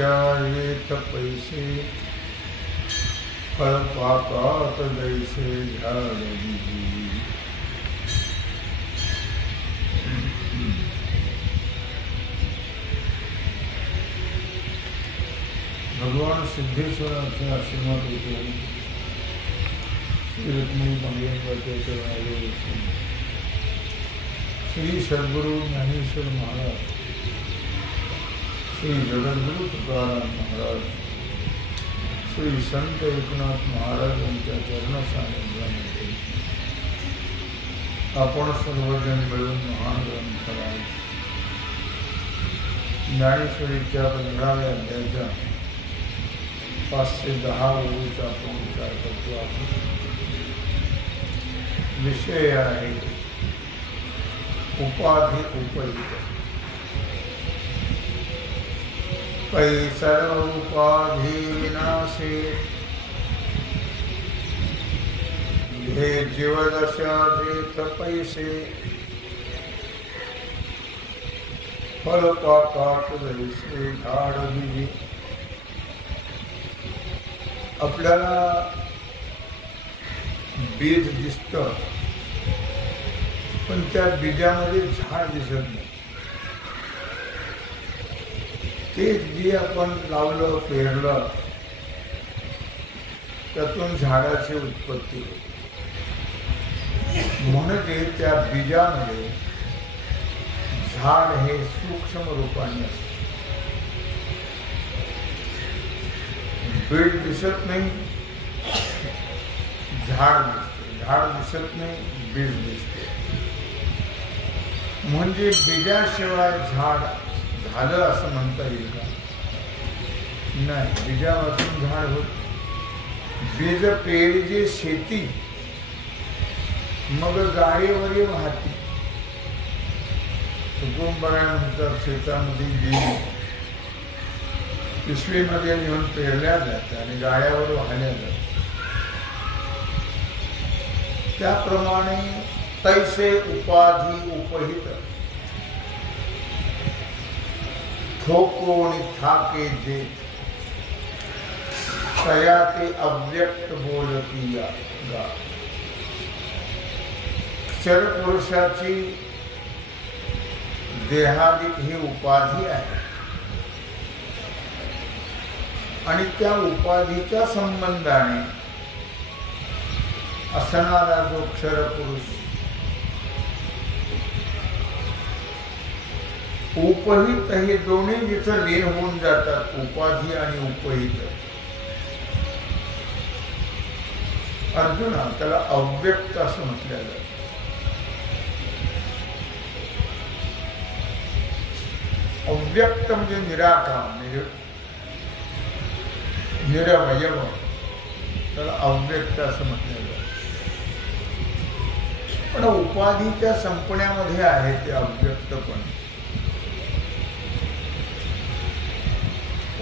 येत पैसे फळ पाकात जैसे झाड बीजी. भगवान सिद्धेश्वराच्या आश्रमात होते. श्री रुक्मिणी मंगेंद्राचे राजे श्री सद्गुरु ज्ञानेश्वर महाराज, श्री जगद्गुरु तुकाराम महाराज, श्री संत एकनाथ महाराज यांच्या चरण सानिध्यामध्ये आपण सर्वजण मिळून महान ग्रंथराज ज्ञानेश्वरीच्या 15व्या अध्यायाच्या 510 ओळीचा आपण विचार करतो आहोत. विषय आहे उपाधी उपयुक्त. पैसर उपाधी विनाशे हे जीवदशा जेथ पैसे फल पाकात जैसे झाड बीजी. आपल्याला बीज दिसतं पण त्या बीजामध्ये झाड दिसत नाही. तेच बी आपण लावलं पेरलं त्यातून झाडाची उत्पत्ती होते. म्हणजे त्या बीजामध्ये झाड हे सूक्ष्म रूपाने असते. बीज दिसत नाही, झाड दिसते. झाड दिसत नाही, बीज दिसते. म्हणजे बीजाशिवाय झाड झालं असं म्हणता येईल का? नाही. बीजापासून झाड होत. बीज पेरजे शेती मग गाडीवरी वाहती. चुकून बघायनंतर शेतामध्ये बीज पिशवीमध्ये नेऊन पेरल्या जाते आणि गाड्यावर वाहल्या जाते. त्याप्रमाणे तैसे उपाधी उपहित ठोकोणी थाके देत तया ते अव्यक्त बोलती गा. क्षर पुरुषाची देहादिक ही उपाधी आहे आणि त्या उपाधीच्या संबंधाने असणारा जो क्षर पुरुष उपहित हे दोन्ही जिथं लीन होऊन जातात, उपाधी आणि उपहित. अर्जुना त्याला अव्यक्त असं म्हटलं जातं. अव्यक्त म्हणजे निराकार, निरवयव, त्याला अव्यक्त असं म्हटलं जातं. पण उपाधीच्या संपण्यामध्ये आहे ते अव्यक्तपण.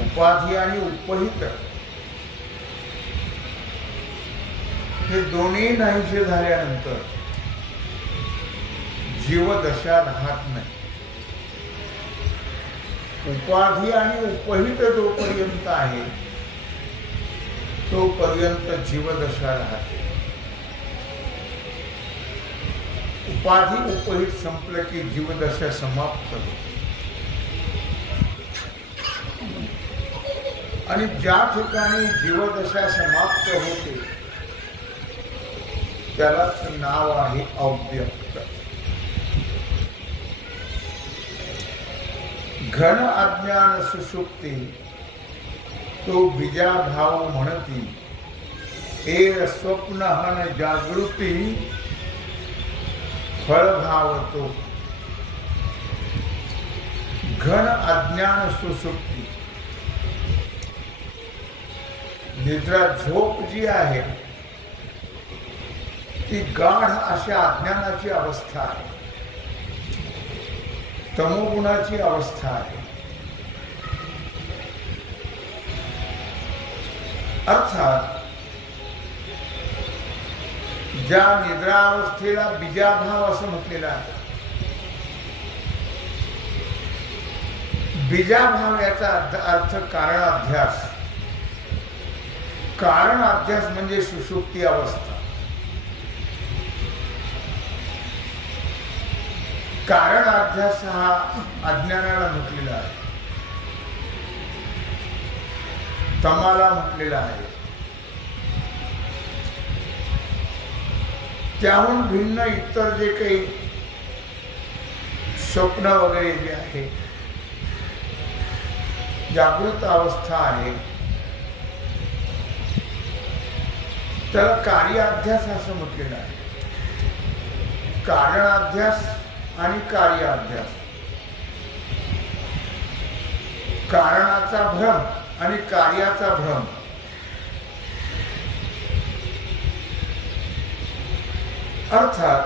उपाधी आणि उपहित हे दोन्ही नाहीसे झाल्यानंतर जीवदशा राहत नाही. उपाधी आणि उपहित जोपर्यंत आहे तोपर्यंत जीवदशा राहते. उपाधी उपहित संपलं की जीवदशा समाप्त होते. आणि ज्या ठिकाणी जीवदशा समाप्त होते त्यालाच नाव आहे अव्यक्त. घन अज्ञान सुषुप्ती तो बीजाभाव म्हणती. एर स्वप्न हन जागृती फळभाव तो. घन अज्ञान सुषुप्ती, निद्रा झोप जी आहे ती गाढ अशा अज्ञानाची अवस्था आहे, तमोगुणाची अवस्था आहे. अर्थात ज्या निद्रावस्थेला बीजाभाव असं म्हटलेलं आहे, बीजाभाव याचा अर्थ कारणाध्यास. कारणाध्यास म्हणजे सुषुप्ती अवस्था. कारणाध्यास हा अज्ञानाला म्हटलेला आहे, तमाला म्हटलेला आहे. त्याहून भिन्न इतर जे काही स्वप्न वगैरे जे आहे, जागृत अवस्था आहे, त्याला कार्याध्यास असं म्हटलेलं आहे. कारणाध्यास आणि कार्याध्यास, कारणाचा भ्रम आणि कार्याचा भ्रम. अर्थात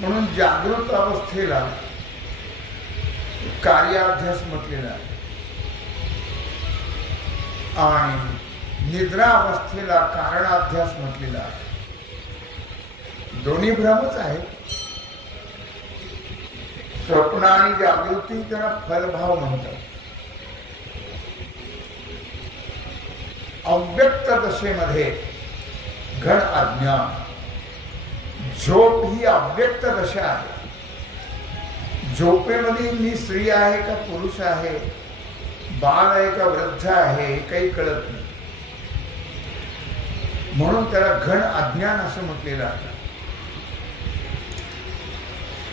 म्हणून जागृत अवस्थेला कार्याध्यास म्हटलेला आहे आणि निद्रा अवस्थेला कारणाध्यास म्हटलेला आहे. दोन्ही भ्रमच आहेत. स्वप्न आणि जागृती त्यांना फलभाव म्हणतात. अव्यक्त दशेमध्ये घन अज्ञान, झोप ही अव्यक्त दशा आहे. झोपेमध्ये मी स्त्री आहे का पुरुष आहे, बाळ आहे का वृद्ध आहे, काही कळत नाही. म्हणून त्याला घन अज्ञान असं म्हटलेलं आहे.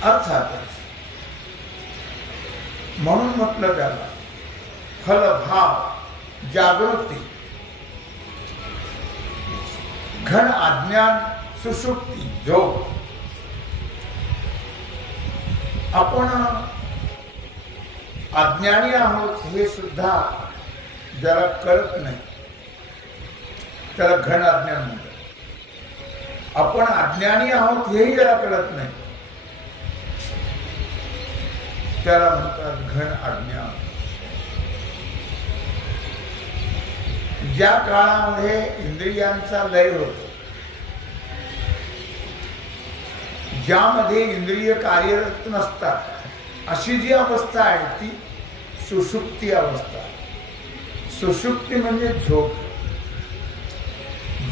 अर्थातच म्हणून म्हटलं त्याला फलभाव, जागृती, घन अज्ञान, सुषुप्ती, झोप. आपण अज्ञानी आहोत हे सुद्धा ज्याला कळत नाही त्याला घन अज्ञान म्हणतात. आपण अज्ञानी आहोत हेही ज्याला कळत नाही त्याला म्हणतात घन अज्ञान. ज्या काळामध्ये इंद्रियांचा लय होतो, ज्यामध्ये इंद्रिय कार्यरत नसतात, अशी जी अवस्था आहे ती सुषुप्ती अवस्था. सुषुप्ती म्हणजे झोप.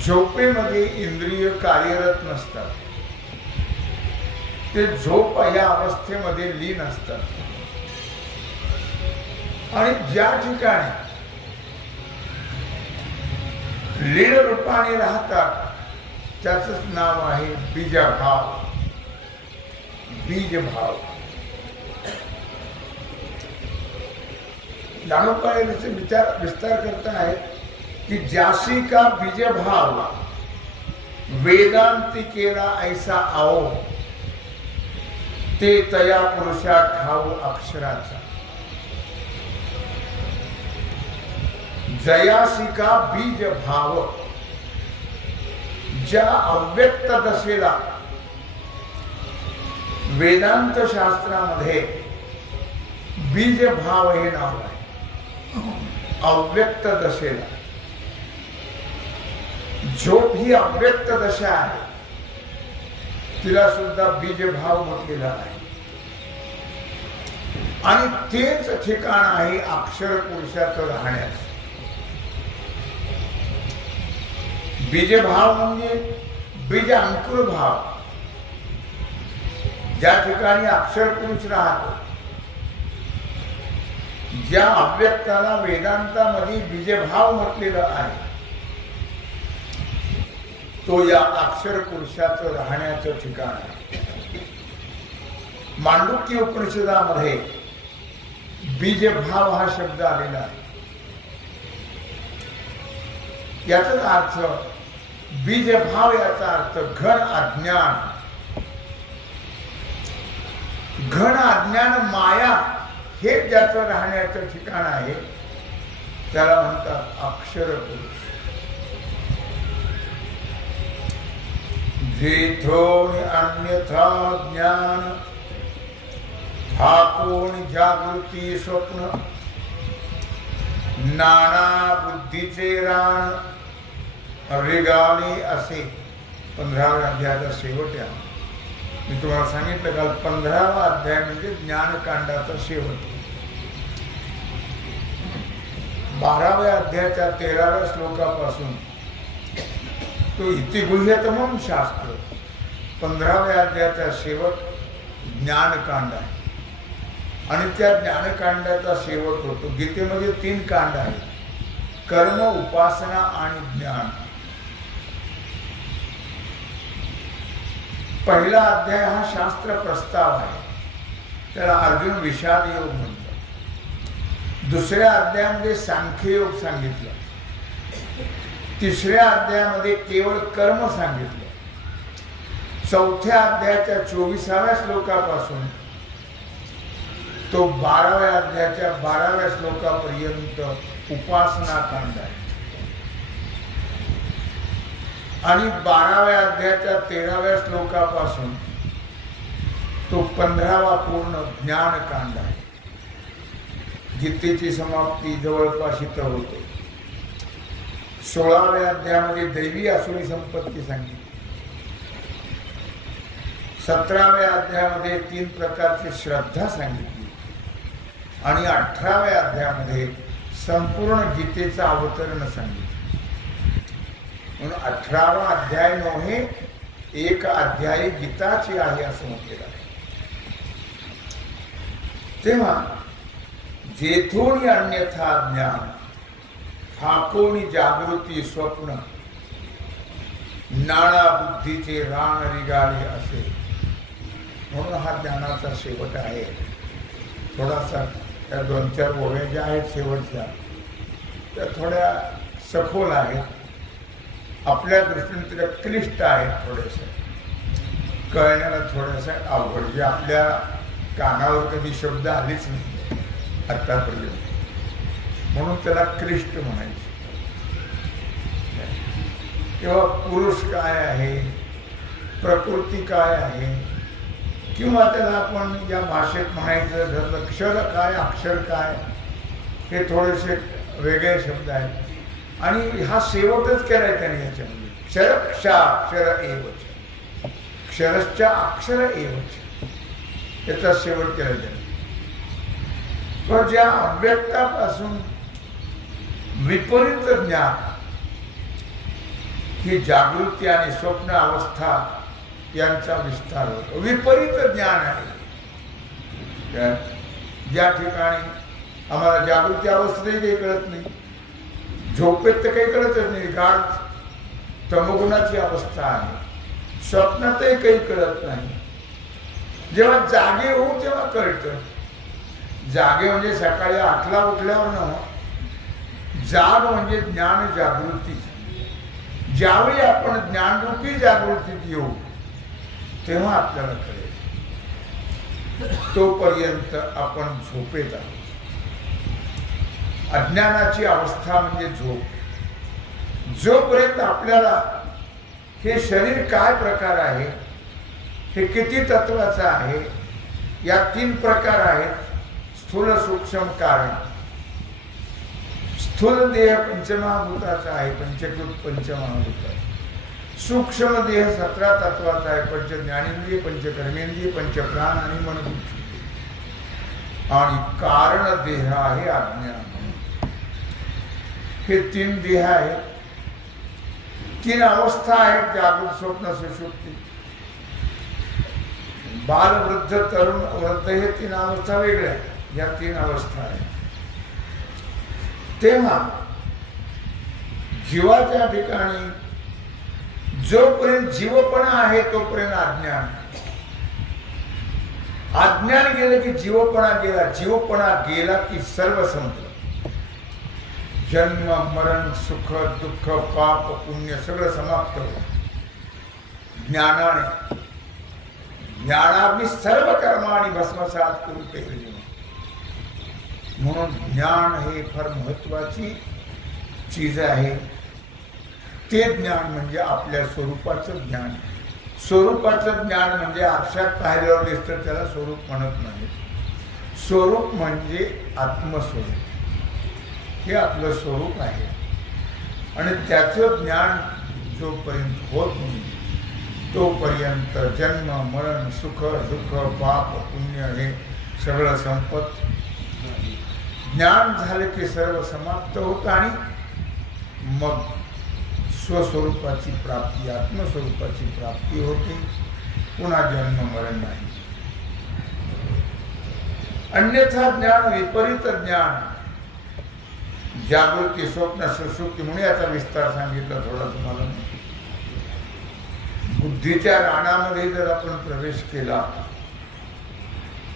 झोपेमध्ये इंद्रिय कार्यरत नसतात, ते झोप या अवस्थेमध्ये लीन असतात. आणि ज्या ठिकाणी लीन रूपाने राहतात त्याचंच नाव आहे बीजभाव. बीजभाव ज्ञानोपाय विस्तार करता है कि जासी का बीजभाव वेदांती केला ऐसा आओ, ते तया पुरुषा ठाऊ अक्षराचा. जयासी का बीज भाव, ज्या अव्यक्त दशेला वेदांत शास्त्रामध्ये बीज भाव हे नाव आहे. अव्यक्त दशेला झोप ही अव्यक्त दशा आहे, तिला सुद्धा बीज भाव म्हटलेला आहे. आणि तेच ठिकाण आहे अक्षर पुरुषाचं राहण्यास. बीजभाव म्हणजे बीज अंकुर भाव. ज्या ठिकाणी अक्षर पुरुष राहतो, ज्या अव्यक्ताला वेदांतामध्ये बीजभाव म्हटलेला आहे, तो या अक्षर पुरुषाचं राहण्याचं ठिकाण आहे. मांडुक्य उपनिषदामध्ये बीजभाव हा शब्द आलेला आहे. याचाच अर्थ बीजभाव, याचा अर्थ घन अज्ञान. घन अज्ञान माया हे ज्याचं राहण्याचं ठिकाण आहे त्याला म्हणतात अक्षर पुरुष. जेथोन अन्यथा ज्ञान, ठाकोन जागृती स्वप्न, नाना बुद्धीचे रान, रिगाली असे 15व्या अध्यायाचा शेवट आहे. मी तुम्हाला सांगितलं काल 15वा अध्याय म्हणजे ज्ञानकांडाचा शेवट. 12व्या अध्यायाच्या 13व्या श्लोकापासून तो इतिगुह्यतमम शास्त्र, 15व्या अध्यायाचा शेवट ज्ञानकांड आहे. आणि त्या ज्ञानकांडाचा शेवट होतो. गीतेमध्ये 3 कांड आहेत, कर्म, उपासना आणि ज्ञान. पहिला अध्याय हा शास्त्र प्रस्ताव आहे, त्याला अर्जुन विषाद योग म्हणतात. दुसऱ्या अध्यायामध्ये सांख्ययोग सांगितलं. तिसऱ्या अध्यायामध्ये केवळ कर्म सांगितलं. चौथ्या अध्यायाच्या 24व्या श्लोकापासून तो 12व्या अध्यायाच्या 12व्या श्लोकापर्यंत उपासना कांड आहे. आणि 12व्या अध्यायाच्या 13व्या श्लोकापासून तो 15वा पूर्ण ज्ञान कांड आहे. गीतेची समाप्ती जवळपास इथं होते. 16व्या अध्यायामध्ये दैवी आसुरी संपत्ती सांगितली. 17व्या अध्यायामध्ये 3 प्रकारची श्रद्धा सांगितली. आणि 18व्या अध्यायामध्ये संपूर्ण गीतेचं अवतरण सांगितलं. म्हणून 18वा अध्याय नव्हे, एक अध्याय गीताची आहे असं म्हटलेलं आहे. तेव्हा जेथोनी अन्यथा ज्ञान, फाकोनी जागृती स्वप्न, नाना बुद्धीचे रान रिगाले असे. म्हणून हा ज्ञानाचा शेवट आहे. थोडासा त्या 2-4 ओव्या ज्या आहेत शेवटच्या, त्या थोड्या सखोल आहेत, आपल्या दृष्टीने त्या क्लिष्ट आहेत, थोडेसे कळण्याला थोडंसं अवघड, जे आपल्या कानावर कधी शब्द आलेच नाही आत्तापर्यंत, म्हणून त्याला क्लिष्ट म्हणायचे. किंवा पुरुष काय आहे, प्रकृती काय आहे, किंवा त्याला आपण या भाषेत म्हणायचं ठरलं क्षर काय, अक्षर काय, हे थोडेसे वेगळे शब्द आहेत. आणि हा शेवटच केलाय त्याने याच्यामध्ये, क्षरक्षाक्षर एवच, क्षरश्च अक्षर एवच, याचा शेवट केला त्याने. पण ज्या अव्यक्तापासून विपरीत ज्ञान ही जागृती आणि स्वप्न अवस्था यांचा विस्तार होतो. विपरीत ज्ञान आहे. ज्या ठिकाणी आम्हाला जागृती अवस्थेतही काही कळत नाही, झोपेत तर काही कळतच नाही, गाढ तमगुणाची अवस्था आहे, स्वप्नातही काही कळत नाही. जेव्हा जागे होऊ तेव्हा कळतं. जागे म्हणजे सकाळी 8ला उठल्यावर न, जाग म्हणजे ज्ञान जागृती. ज्यावेळी आपण ज्ञानरूपी जागृतीत येऊ तेव्हा आपल्याला कळेल. तोपर्यंत आपण झोपेत आहोत. अज्ञानाची अवस्था म्हणजे झोप. जोपर्यंत आपल्याला हे शरीर काय प्रकार आहे, हे किती तत्वाचं आहे, या 3 प्रकार आहेत. स्थूल, सूक्ष्म, कारण. स्थूल देह पंचमहाभूताचा आहे, पंचकृत पंचमहाभूताचा. सूक्ष्म देह 17 तत्वाचा आहे, पंच ज्ञानेंद्रिय, पंचकर्मेंद्रिय, पंचप्राण आणि मनोबुद्धी. आणि कारण देह आहे अज्ञान. हे 3 देह आहेत. 3 अवस्था आहेत, जागृत, स्वप्न, सुषुप्ती. बाल, वृद्ध, तरुण, वृद्ध हे 3 अवस्था वेगळ्या. या 3 अवस्था आहेत. तेव्हा जीवाच्या ठिकाणी जोपर्यंत जीवपणा आहे तोपर्यंत अज्ञान. अज्ञान गेलं की जीवपणा गेला, जीवपणा गेला की सर्व संपलं. जन्म, मरण, सुख, दुःख, पाप, पुण्य सगळं समाप्त होतं ज्ञानाने. ज्ञानाग्नी सर्व कर्माणी भस्मसात करू ते. म्हणून ज्ञान हे फार महत्वाची चीज आहे. ते ज्ञान म्हणजे आपल्या स्वरूपाचं ज्ञान. स्वरूपाचं ज्ञान म्हणजे आरशात पाहिल्यावर दिसतं त्याला स्वरूप म्हणत नाही. स्वरूप म्हणजे आत्मस्वरूप, हे आपलं स्वरूप आहे. आणि त्याचं ज्ञान जोपर्यंत होत नाही तोपर्यंत जन्म, मरण, सुख, दुःख, पाप, पुण्य हे सगळं संपत ज्ञान झालं की सर्व समाप्त होतं आणि मग स्वस्वरूपाची प्राप्ती, आत्मस्वरूपाची प्राप्ती होते. पुन्हा जन्म मरण नाही. अन्यथा ज्ञान, विपरीत ज्ञान, जागृती, स्वप्न, सुषुप्ती म्हणून याचा विस्तार सांगितला थोडा तुम्हाला. बुद्धीच्या रानामध्ये जर आपण प्रवेश केला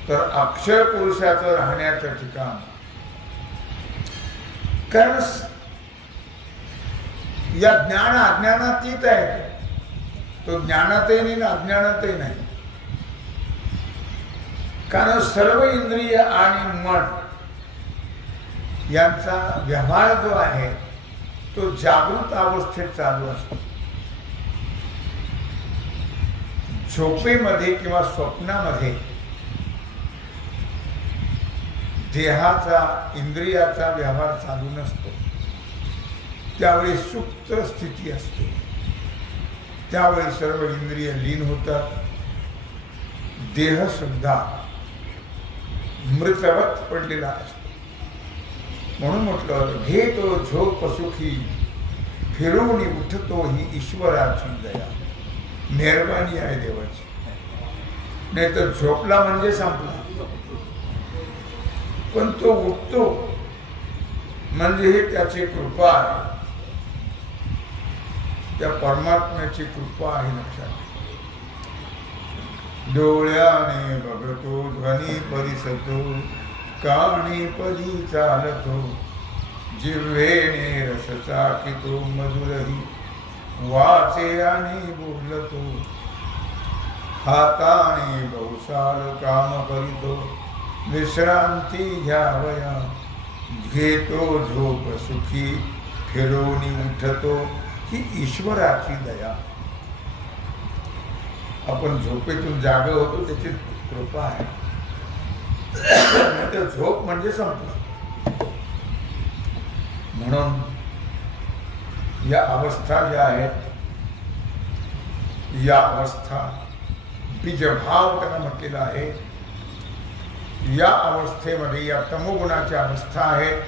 तर अक्षर पुरुषाचं राहण्याचं ठिकाण, कारण या ज्ञान अज्ञानातीत आहे. तो ज्ञानातही नाही ना अज्ञानातही नाही. कारण सर्व इंद्रिय आणि मन यांचा व्यवहार जो आहे तो जागृत अवस्थेत चालू असतो. झोपेमध्ये किंवा स्वप्नामध्ये देहाचा, इंद्रियाचा व्यवहार चालू नसतो. त्यावेळी सुप्त स्थिती असते. त्यावेळी सर्व इंद्रिय लीन होतात. देह सुद्धा मृतवत पडलेला असतो. म्हणून म्हटलं, घेतो झोप सुखी, फिरवून उठतो ही ईश्वराची दया. मेहरबानी आहे देवाची. नाही तर झोपला म्हणजे संपला. पण तो उठतो म्हणजे हे त्याची कृपा आहे. त्या परमात्म्याची कृपा आहे लक्षात. डोळ्याने बघतो ध्वनी परिसतो, काणी पदी चालतो, जिव्हेने रस चाकितो, मधुरही वाचे आणि बोलतो, हाताने बहुसाल काम करीतो, विश्रांती घ्यावया, घेतो झोप सुखी, फिरवून उठतो ही ईश्वराची दया. आपण झोपेतून जागे होतो त्याची कृपा आहे. तर झोप म्हणजे संपलं. म्हणून या अवस्था ज्या आहेत, या अवस्था बीजभाव त्यांना म्हटलेला आहे. या अवस्थेमध्ये या तमोगुणाच्या अवस्था आहेत.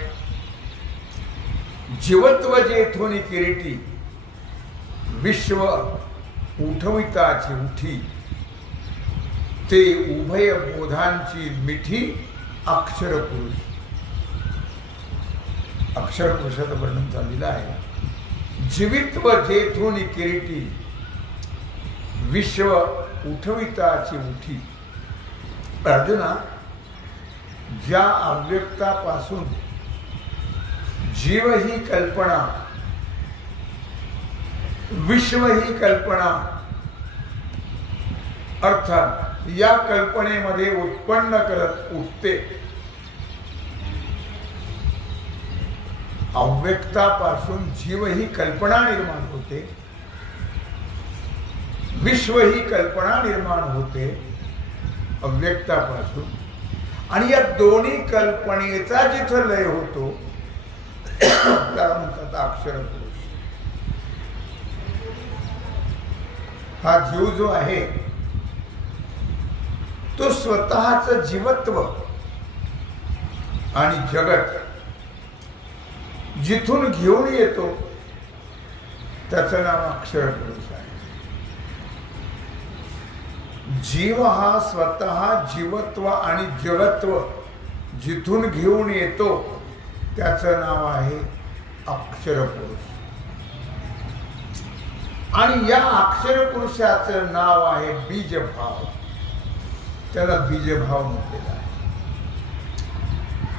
जीवत्व जेथून किरीटी, विश्व उठविताची उठी, ते उभय बोधांची मिठी अक्षर पुरुष. अक्षर पुरुषाचं वर्णन चाललेलं आहे. जीवित्व जेथून किरीटी, विश्व उठविताची उठी. अर्जुना, ज्या अव्यक्तापासून जीव ही कल्पना, विश्व ही कल्पना, अर्थात या कल्पनेमध्ये उत्पन्न करत उठते. अव्यक्तापासून जीव ही कल्पना निर्माण होते, विश्व ही कल्पना निर्माण होते अव्यक्तापासून. आणि या दोन्ही कल्पनेचा जिथं लय होतो त्याला म्हणतात अक्षर पुरुष. हा जीव जो आहे तो स्वतःच जीवत्व आणि जगत जिथून घेऊन येतो त्याचं नाव अक्षर पुरुष आहे. जीव हा स्वतः जीवत्व आणि जगत्व जिथून घेऊन येतो त्याचं नाव आहे अक्षर पुरुष. आणि या अक्षर पुरुषाचं नाव आहे बीजभाव. त्याला बीजभाव म्हटलेला आहे,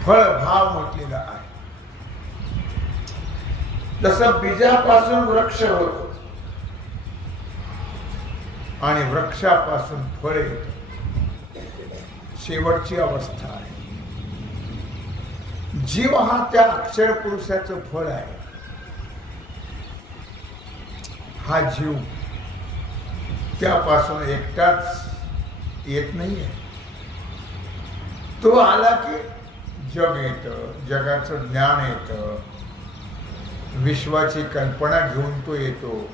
फळभाव म्हटलेला आहे. जसं बीजापासून वृक्ष होतो आणि वृक्षापासून फळ येतं, शेवटची अवस्था आहे. जीव हा त्या अक्षर पुरुषाचं फळ आहे. हा जीव त्यापासून एकटाच येत नाहीये. तो आला की जग येतं, जगाचं ज्ञान येतं, विश्वाची कल्पना घेऊन तो येतो.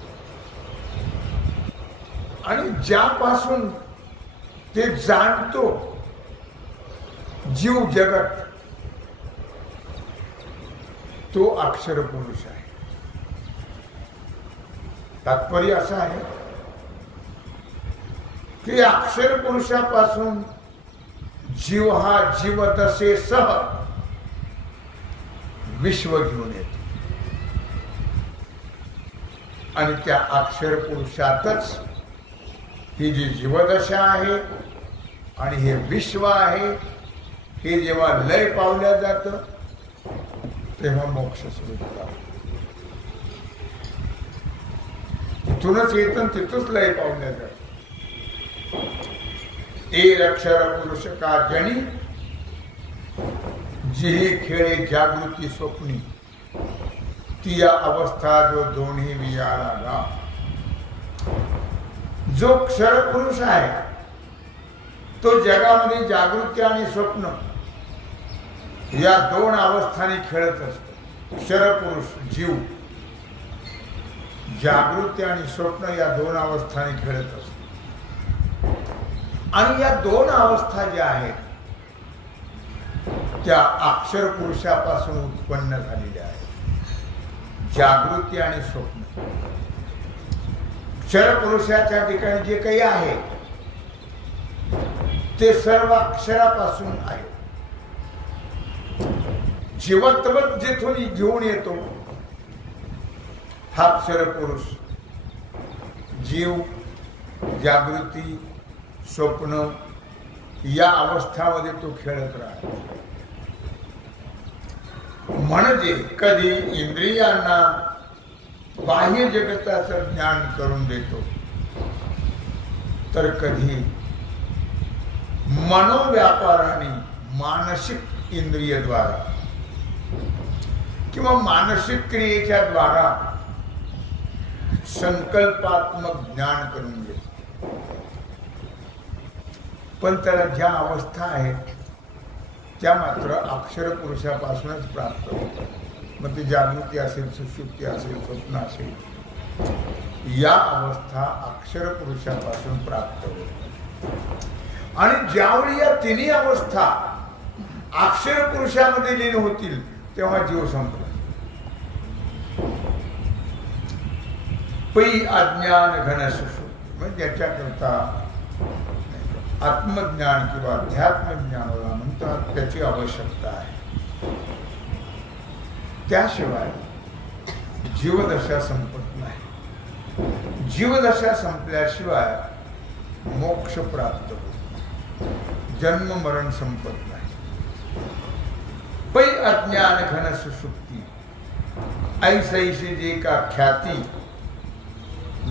आणि ज्यापासून ते जाणतो जीव जगत, तो अक्षर पुरुष आहे. तात्पर्य असं आहे की अक्षर पुरुषापासून जीव हा जीवदशेसह विश्व घेऊन येतो आणि त्या अक्षर पुरुषातच ही जी जीवदशा आहे आणि हे विश्व आहे हे जेव्हा लय पावल्या जातं तेव्हा मोक्ष सुरू होतात. तिथूनच येतं तिथूनच लय पावल्या जातं. एक अक्षर पुरुष का जनी जी खेळे जागृती स्वप्नी ती अवस्था जो दोन्ही वियाला गा. जो क्षर पुरुष आहे तो जगामध्ये जागृती आणि स्वप्न या दोन अवस्थांनी खेळत असतो. क्षर पुरुष जीव जागृती आणि स्वप्न या दोन अवस्थांनी खेळत असतो. आणि या दोन अवस्था ज्या आहेत त्या अक्षर पुरुषापासून उत्पन्न झालेल्या आहेत. जागृती आणि स्वप्न. क्षर पुरुषाच्या ठिकाणी जे काही आहे ते सर्व अक्षरापासून आहे. जीवत्व जिथून घेऊन येतो हा अक्षर पुरुष. जीव जागृती स्वप्न या अवस्थामध्ये तो खेळत राहतो. म्हणजे कधी इंद्रियांना बाह्य जगताचं ज्ञान करून देतो तर कधी मनोव्यापाराने मानसिक इंद्रियद्वारा किंवा मानसिक क्रियेच्या द्वारा संकल्पात्मक ज्ञान करून देतो. पण त्याला ज्या अवस्था आहेत त्या मात्र अक्षर पुरुषापासूनच प्राप्त होतात. मग ती जागृती असेल, सुषुप्ती असेल, स्वप्न असेल, या अवस्था अक्षर पुरुषापासून प्राप्त होतात. आणि ज्यावेळी या तिन्ही अवस्था अक्षर पुरुषामध्ये लीन होतील तेव्हा जीव संपला. पै अज्ञान घन सुषुप्ती म्हणजे ज्याच्याकरता आत्मज्ञान किंवा अध्यात्मज्ञानाला म्हणतात त्याची आवश्यकता आहे. त्याशिवाय जीवदशा संपत नाही. जीवदशा संपल्याशिवाय मोक्ष प्राप्त होतो. जन्म मरण संपत नाही. पै अज्ञान घन सुषुप्ती ऐसैसी जे का ख्याती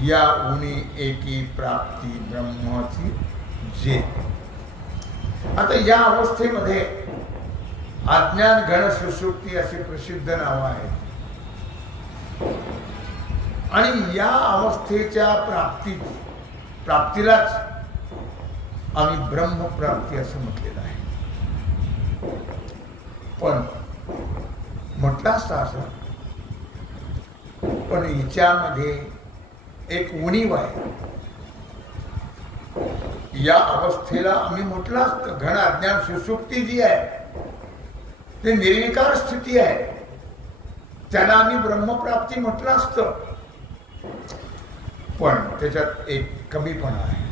या उनी एकी प्राप्ती ब्रह्माची जे. आता या अवस्थेमध्ये अज्ञान घन सुषुप्ती असे प्रसिद्ध नाव आहे. आणि या अवस्थेच्या प्राप्तीलाच आम्ही ब्रह्मप्राप्ती असं म्हटलेलं आहे. पण म्हटलं असतं असं, पण हिच्यामध्ये एक उणीव आहे. या अवस्थेला आम्ही म्हटलं असतं घन अज्ञान सुषुप्ती जी आहे ते निर्विकार स्थिती आहे, त्याला आम्ही ब्रह्मप्राप्ती म्हटलं असतं. पण त्याच्यात एक कमीपणा आहे.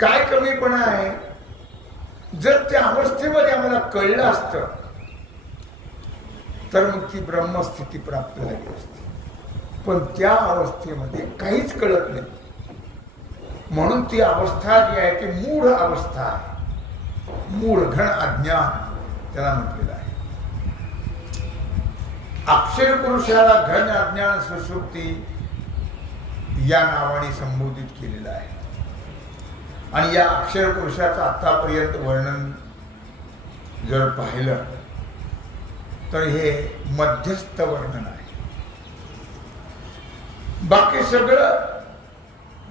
काय कमीपणा आहे? जर त्या अवस्थेमध्ये आम्हाला कळलं असतं तर मग ती ब्रह्मस्थिती प्राप्त झाली असती. पण त्या अवस्थेमध्ये काहीच कळत नाही म्हणून ती अवस्था जी आहे ती मूढ अवस्था आहे. मूढ घन अज्ञान त्याला म्हटलेलं आहे. अक्षर पुरुषाला घन अज्ञान सुषुप्ती या नावाने संबोधित केलेलं आहे. आणि या अक्षर पुरुषाचं आतापर्यंत वर्णन जर पाहिलं तर हे मध्यस्थ वर्णन आहे. बाकी सगळं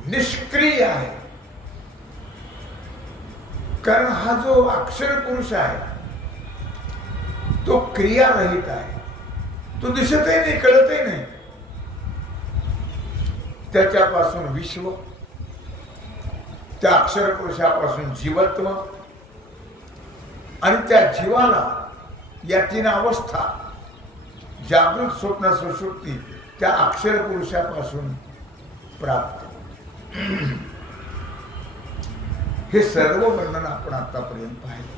निष्क्रिय आहे. कारण हा जो अक्षर पुरुष आहे तो क्रियारहित आहे. तो दिसतही नाही, कळतही नाही. त्याच्यापासून विश्व, त्या अक्षर पुरुषापासून जीवत्व आणि त्या जीवाला या 3 अवस्था, जागृत, स्वप्न, सुषुप्ती, त्या अक्षर पुरुषापासून प्राप्त. हे सर्व वर्णन आपण आतापर्यंत पाहिलं.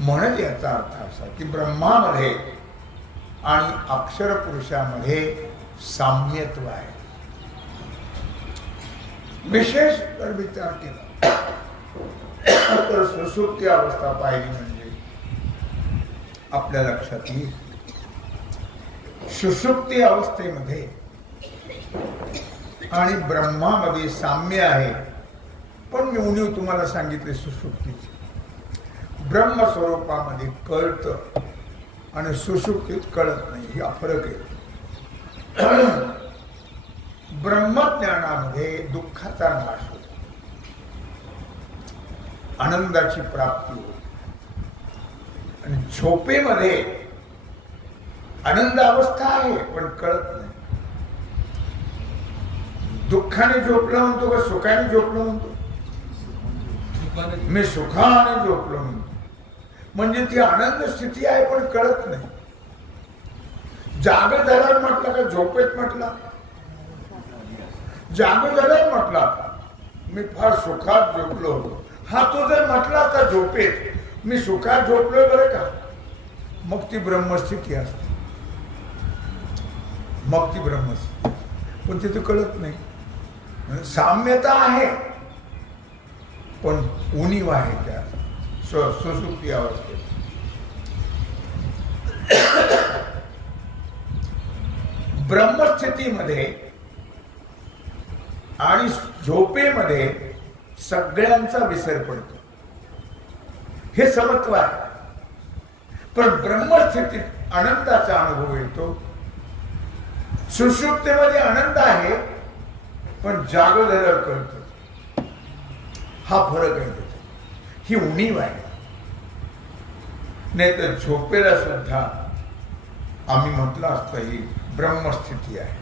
म्हणून याचा अर्थ असा की ब्रह्मामध्ये आणि अक्षर पुरुषामध्ये साम्यत्व आहे. विशेष तर विचार केला तर सुषुप्ती अवस्था पाहिली म्हणजे आपल्या लक्षात येईल सुषुप्ती अवस्थेमध्ये आणि ब्रह्मामध्ये साम्य आहे. पण मी उणीव तुम्हाला सांगितले सुषुप्तीची. ब्रह्मस्वरूपामध्ये कळतं आणि सुषुप्तीत कळत नाही, हा फरक आहे. ब्रह्मज्ञानामध्ये दुःखाचा नाश होतो, आनंदाची प्राप्ती होते. आणि झोपेमध्ये आनंद अवस्था आहे पण कळत नाही. दुःखाने झोपलं म्हणतो का सुखाने झोपलं म्हणतो? मी सुखाने झोपलो म्हणतो. म्हणजे ती आनंद स्थिती आहे पण कळत नाही. जाग झाल्यावर म्हटलं का झोपेत म्हटला? जाग झाल्यावर म्हटला मी फार सुखात झोपलो होतो. हा तो जर म्हटला तर झोपेत मी सुखात झोपलोय बरं का, मग ती ब्रह्मस्थिती असते. मग ती ब्रह्मस्थिती, पण तिथे कळत नाही. साम्यता आहे पण उणीव आहे त्या सुषुप्ती अवस्थेत. ब्रह्मस्थितीमध्ये आणि झोपेमध्ये सगळ्यांचा विसर पडतो, हे समत्व आहे. पण ब्रह्मस्थितीत आनंदाचा अनुभव येतो. सुषुप्तीमध्ये आनंद आहे पण जागल्यावर कळतो. हा फरक आहे त्याचा, ही उणीव आहे. नाही तर झोपेला सुद्धा आम्ही म्हटलं असतं ही ब्रह्मस्थिती आहे.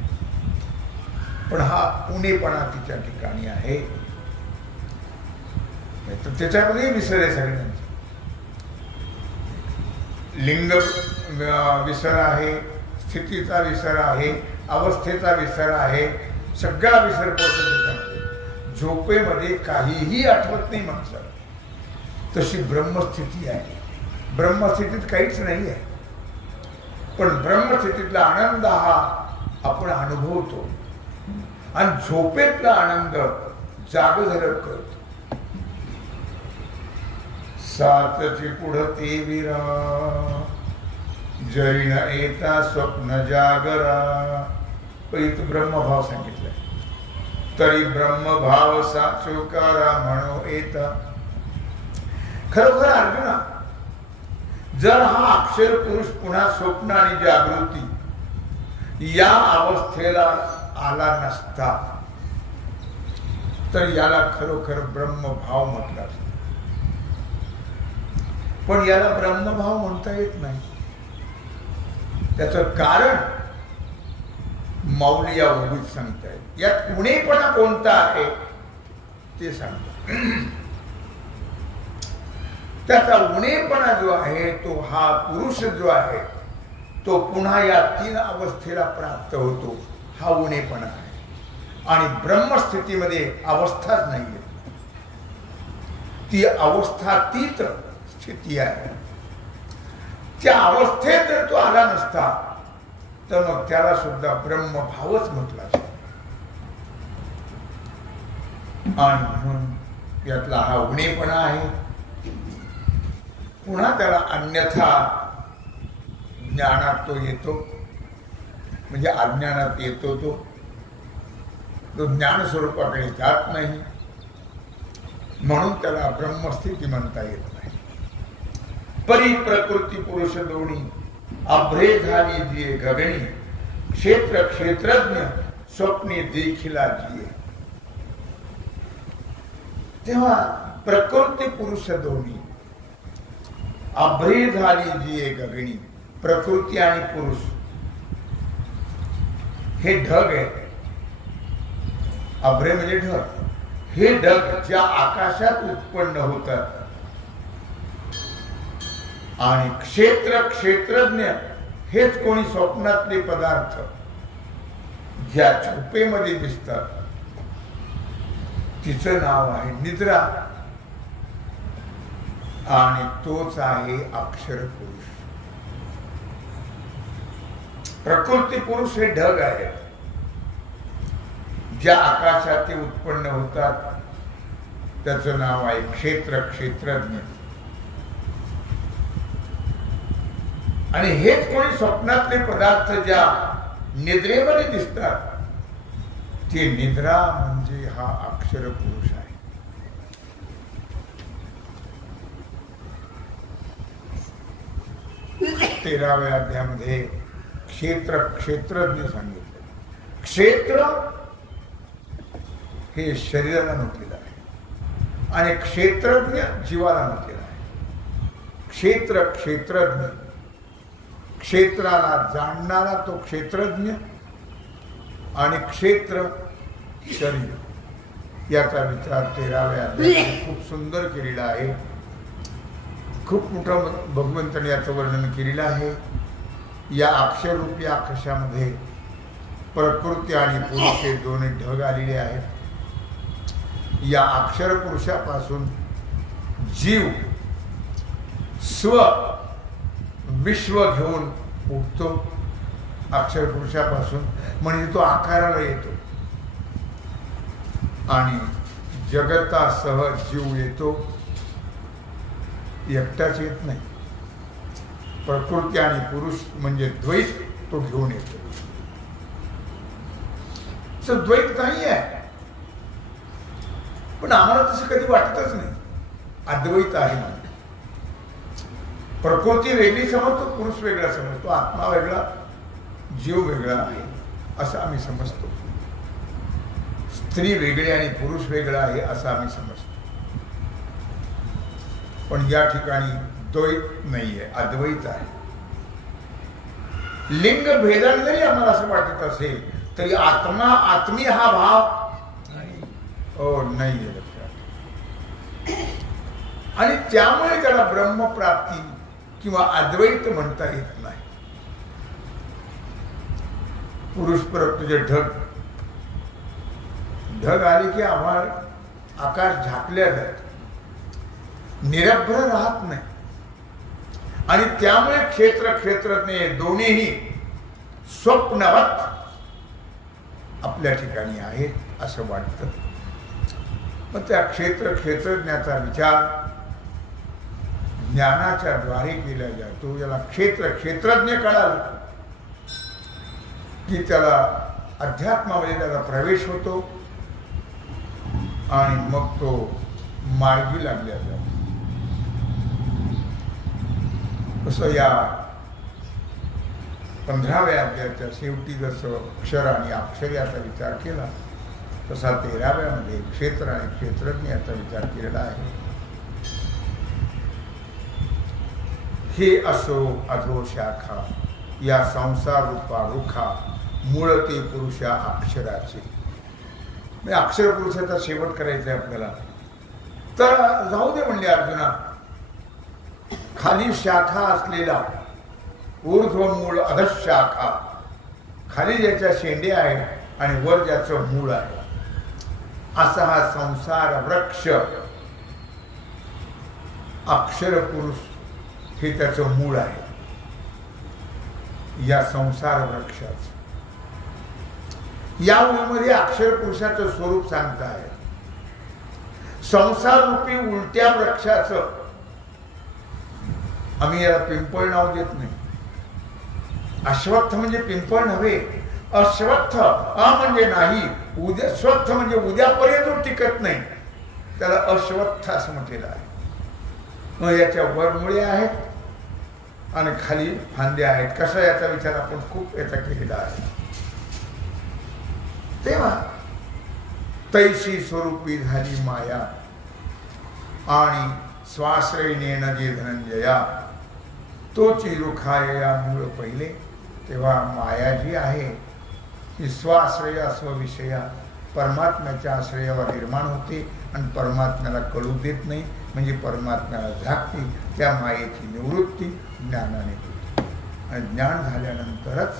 पण हा उणेपणा तिच्या ठिकाणी आहे. तर त्याच्यामध्ये विसर आहे सगळ्यांचा. लिंग विसर आहे, स्थितीचा विसर आहे, अवस्थेचा विसर आहे, सगळा विसर पडतो त्याच्यामध्ये. झोपेमध्ये काहीही आठवत नाही माणसाला. तशी ब्रह्मस्थिती आहे. ब्रह्मस्थितीत काहीच नाही आहे पण ब्रह्मस्थितीतला आनंद हा आपण अनुभवतो आणि झोपेतला आनंद जाग झाल्यावर कळतो. सातची पुढते विरा जैन येता स्वप्न जागरा. इथं ब्रह्मभाव सांगितलाय. तरी ब्रह्मभाव साचोकारा म्हणो येता. खरोखर अर्जुना, जर हा अक्षर पुरुष पुन्हा स्वप्न आणि जागृती या अवस्थेला आला नसता तर याला खरोखर ब्रह्मभाव म्हटला असता. पण याला ब्रह्मभाव म्हणता येत नाही. त्याचं कारण माऊली या उभीत सांगतायत. यात उणेपणा कोणता आहे ते सांगतात. त्याचा उणेपणा जो आहे तो हा पुरुष जो आहे तो पुन्हा या 3 अवस्थेला प्राप्त होतो. हा उणेपणा आहे. आणि ब्रह्मस्थितीमध्ये अवस्थाच नाहीये, ती अवस्थातीत स्थिती आहे. त्या अवस्थेत जर तो आला नसता तर मग त्याला सुद्धा ब्रह्मभावच म्हटला असता. आणि म्हणून यातला हा उणेपणा आहे. पुन्हा त्याला अन्यथा ज्ञानात तो येतो, म्हणजे अज्ञानात येतो. तो ज्ञान स्वरूपाकडे जात नाही, म्हणून त्याला ब्रह्मस्थिती म्हणता येत नाही. परी प्रकृती पुरुष दोन्ही अभ्रे झाली जिये गगणी, क्षेत्र क्षेत्रज्ञ स्वप्ने देखिला जिये. तेव्हा प्रकृती पुरुष दोन्ही अभ्रे झाली जिये गगणी. प्रकृती आणि पुरुष हे ढग आहेत. अभ्रे म्हणजे ढग. हे ढग ज्या आकाशात उत्पन्न होतात आणि क्षेत्र क्षेत्रज्ञ हेच कोणी स्वप्नातले पदार्थ ज्या झोपेमध्ये दिसतात तिचं नाव आहे निद्रा आणि तोच आहे अक्षर पुरुष. प्रकृती पुरुष हे ढग आहेत ज्या आकाशात ते उत्पन्न होतात त्याचं नाव आहे क्षेत्र क्षेत्रज्ञ. आणि हेच कोणी स्वप्नातले पदार्थ ज्या निद्रेमध्ये दिसतात ते निद्रा म्हणजे हा अक्षर पुरुष आहे. तेराव्या अध्यायामध्ये क्षेत्र क्षेत्रज्ञ सांगितले. क्षेत्र हे शरीराला म्हटलेलं आहे आणि क्षेत्रज्ञ जीवाला म्हटलेलं आहे. क्षेत्र क्षेत्रज्ञ, क्षेत्राला जाणणारा तो क्षेत्रज्ञ आणि क्षेत्र शरीर याचा विचार 13व्या अध्यायात खूप सुंदर केलेला आहे. खूप मोठं भगवंताने याचं वर्णन केलेलं आहे. या अक्षररूपी आकाशामध्ये प्रकृती आणि पुरुष हे दोन्ही ढग आलेले आहेत. या अक्षर पुरुषापासून जीव स्व विश्व घेऊन उठतो. अक्षर पुरुषापासून म्हणजे तो आकाराला येतो आणि जगतासह जीव येतो. एकटाच येत नाही. प्रकृती आणि पुरुष म्हणजे द्वैत तो घेऊन येतो. द्वैत नाही आहे पण आम्हाला तसं कधी वाटतच नाही. अद्वैत आहे म्हणजे प्रकृती वेगळी समजतो, पुरुष वेगळा समजतो, आत्मा वेगळा, जीव वेगळा आहे असं आम्ही समजतो. स्त्री वेगळी आणि पुरुष वेगळा आहे असं आम्ही समजतो. पण या ठिकाणी द्वैत नाहीये, अद्वैत आहे. लिंग भेदाने जरी आम्हाला असं वाटत असेल तरी आत्मा आत्मी हा भाव नाहीये लक्षात. आणि त्यामुळे त्याला ब्रह्मप्राप्ती किंवा अद्वैत म्हणता येत नाही. पुरुष परत तुझे ढग आले की आभाळ आकाश झाकल्या जात, निरभ्र राहत नाही. आणि त्यामुळे क्षेत्र क्षेत्रज्ञ दोन्हीही स्वप्नवत आपल्या ठिकाणी आहेत असं वाटतं. मग त्या क्षेत्र क्षेत्रज्ञाचा विचार ज्ञानाच्या द्वारे केला जातो. याला क्षेत्र क्षेत्रज्ञ कळाला की त्याला अध्यात्मामध्ये त्याचा प्रवेश होतो आणि मग तो मार्गी लागला जातो. तसं या 15व्या अध्यायाच्या शेवटी जसं अक्षर आणि अक्षर याचा विचार केला तसा 13व्यामध्ये क्षेत्र आणि क्षेत्रज्ञ याचा विचार केलेला आहे. हे असो अधो शाखा या संसार रूपा रुखा मूळ ते पुरुषा अक्षराचे. अक्षर पुरुषाचा शेवट करायचा आहे आपल्याला. तर जाऊ दे म्हणले अर्जुना. खाली शाखा असलेला ऊर्ध्व मूळ अधशाखा, खाली ज्याच्या शेंड्या आहेत आणि वर ज्याचं मूळ आहे असा हा संसार वृक्ष. अक्षर पुरुष हे त्याचं मूळ आहे या संसार वृक्षाचं. या ओळीमध्ये अक्षर पुरुषाचं स्वरूप सांगता आहे. संसार रूपी उलट्या वृक्षाचं आम्ही याला पिंपळ नाव देत नाही. अश्वत्थ म्हणजे पिंपळ नव्हे. अश्वत्थ म्हणजे नाही, उद्या स्वत्थ म्हणजे उद्यापर्यंत टिकत नाही, त्याला अश्वत्थ असं म्हटलेलं आहे. मग याच्या वर मुळे आहेत आणि खाली फांद्या आहेत. कसा याचा विचार आपण खूप याचा केलेला आहे. तेव्हा तैशी स्वरूपी झाली माया आणि स्वाश्रयीने न जे धनंजया तोची रुखाया मूळ पहिले. तेव्हा माया जी आहे ही स्वाश्रय स्वविषया परमात्म्याच्या आश्रयावर निर्माण होते आणि परमात्म्याला कळू देत नाही. म्हणजे परमात्म्याला झाकते, त्या मायेची निवृत्ती ज्ञानाने होते आणि ज्ञान झाल्यानंतरच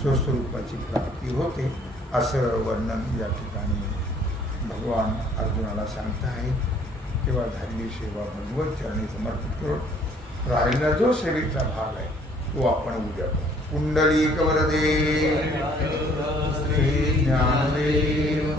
स्वस्वरूपाची प्राप्ती होते, असं वर्णन या ठिकाणी भगवान अर्जुनाला सांगता आहे. तेव्हा झालेली सेवा भगवत चरणी समर्पित करून राहिलेला जो सेवेचा भाग आहे तो आपण उद्या पुंडलिक वरदे श्री ज्ञानदेव